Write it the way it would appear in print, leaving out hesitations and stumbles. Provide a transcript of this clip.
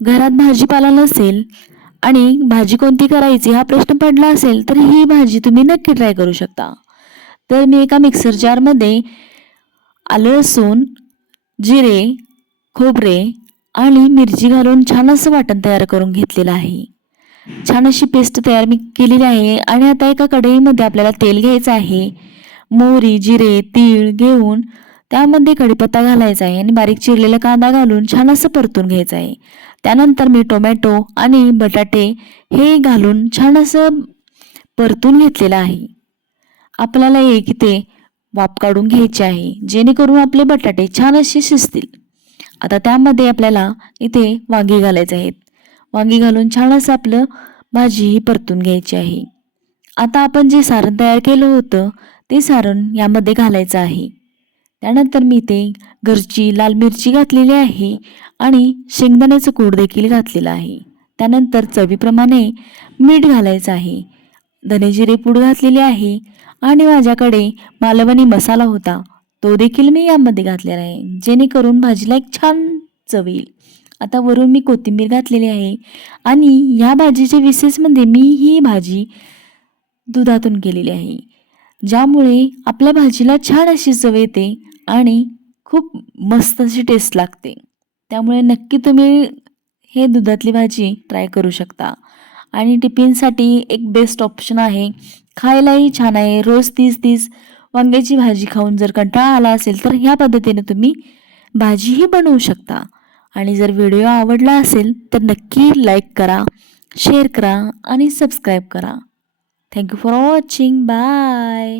घरात भाजीपाला नसेल आणि भाजी कोणती करायची हा प्रश्न पडला असेल तर ही भाजी तुम्ही नक्की ट्राय करू शकता. तर मी एका मिक्सर जारमध्ये आलं, लसूण, जिरे, खोबरे आणि मिरची घालून छान असं वाटण तयार करून घेतलेलं आहे. छान अशी पेस्ट तयार मी केलेली आहे आणि आता एका कढईमध्ये आपल्याला तेल घ्यायचं आहे. मोहरी, जिरे, तीळ घेऊन त्यामध्ये कढीपत्ता घालायचा आहे आणि बारीक चिरलेला कांदा घालून छान असं परतून घ्यायचं आहे. त्यानंतर मी टोमॅटो आणि बटाटे हे घालून छान असं परतून घेतलेलं आहे. आपल्याला एक इथे वाफ काढून घ्यायची आहे जेणेकरून आपले बटाटे छान असे शिजतील. आता त्यामध्ये आपल्याला इथे वांगी घालायचे आहेत. वांगी घालून छान असं आपलं भाजी ही परतून घ्यायची आहे. आता आपण जे सारण तयार केलं होतं ते सारण यामध्ये घालायचं आहे. त्यानंतर मी ते घरची लाल मिरची घातलेली आहे आणि शेंगदाण्याचं कूट देखील घातलेलं आहे. त्यानंतर चवीप्रमाणे मीठ घालायचं आहे. धने जिरे पूड घातलेली आहे आणि माझ्याकडे मालवणी मसाला होता तो देखील मी यामध्ये घातलेला आहे जेणेकरून भाजीला एक छान चव येईल. आता वरून मी कोथिंबीर घातलेली आहे आणि ह्या भाजीच्या विशेषमध्ये मी ही भाजी दुधातून केलेली आहे ज्यामुळे आपल्या भाजीला छान अशी चव येते आणि खूप मस्त अशी टेस्ट लागते. त्यामुळे नक्की तुम्ही हे दुधातली भाजी ट्राय करू शकता आणि टिफिनसाठी एक बेस्ट ऑप्शन आहे. खायलाही छान आहे. रोज 30-30 वांग्याची भाजी खाऊन जर कंटाळा आला असेल तर ह्या पद्धतीने तुम्ही भाजीही बनवू शकता. आणि जर व्हिडिओ आवडला असेल तर नक्की लाईक करा, शेअर करा आणि सबस्क्राईब करा. Thank you for watching. बाय.